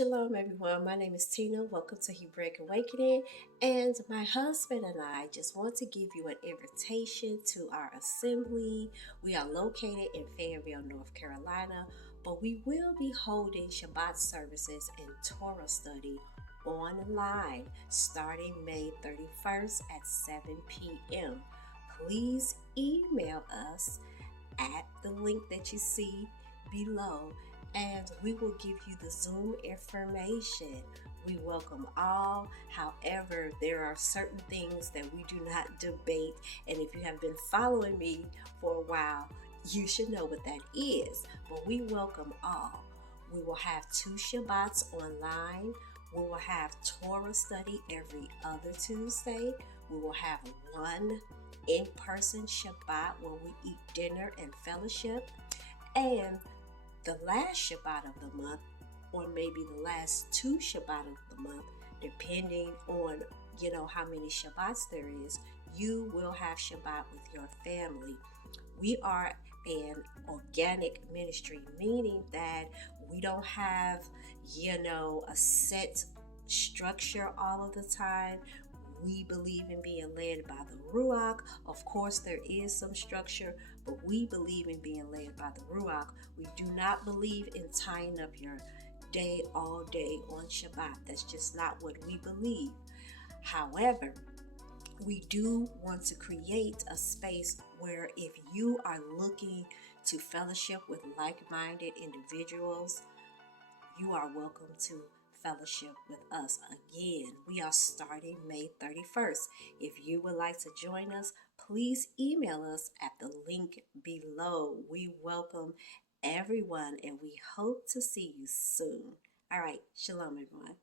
Shalom, everyone. My name is Tina. Welcome to Hebraic Awakening. And my husband and I just want to give you an invitation to our assembly. We are located in Fayetteville, North Carolina, but we will be holding Shabbat services and Torah study online starting May 31st at 7 p.m. Please email us at the link that you see below, and we will give you the Zoom information. We welcome all. However, there are certain things that we do not debate, and if you have been following me for a while, you should know what that is. But we welcome all. We will have 2 Shabbats online. We will have Torah study every other Tuesday. We will have 1 in-person Shabbat where we eat dinner and fellowship. And the last Shabbat of the month, or maybe the last 2 Shabbat of the month, depending on how many Shabbats there is, you will have Shabbat with your family. We are an organic ministry, meaning that we don't have a set structure all of the time. We believe in being led by the Ruach. Of course, there is some structure, but we believe in being led by the Ruach. We do not believe in tying up your day all day on Shabbat. That's just not what we believe. However, we do want to create a space where if you are looking to fellowship with like-minded individuals, you are welcome to fellowship with us. Again, we are starting May 31st. If you would like to join us, please email us at the link below. We welcome everyone and we hope to see you soon. All right, shalom everyone.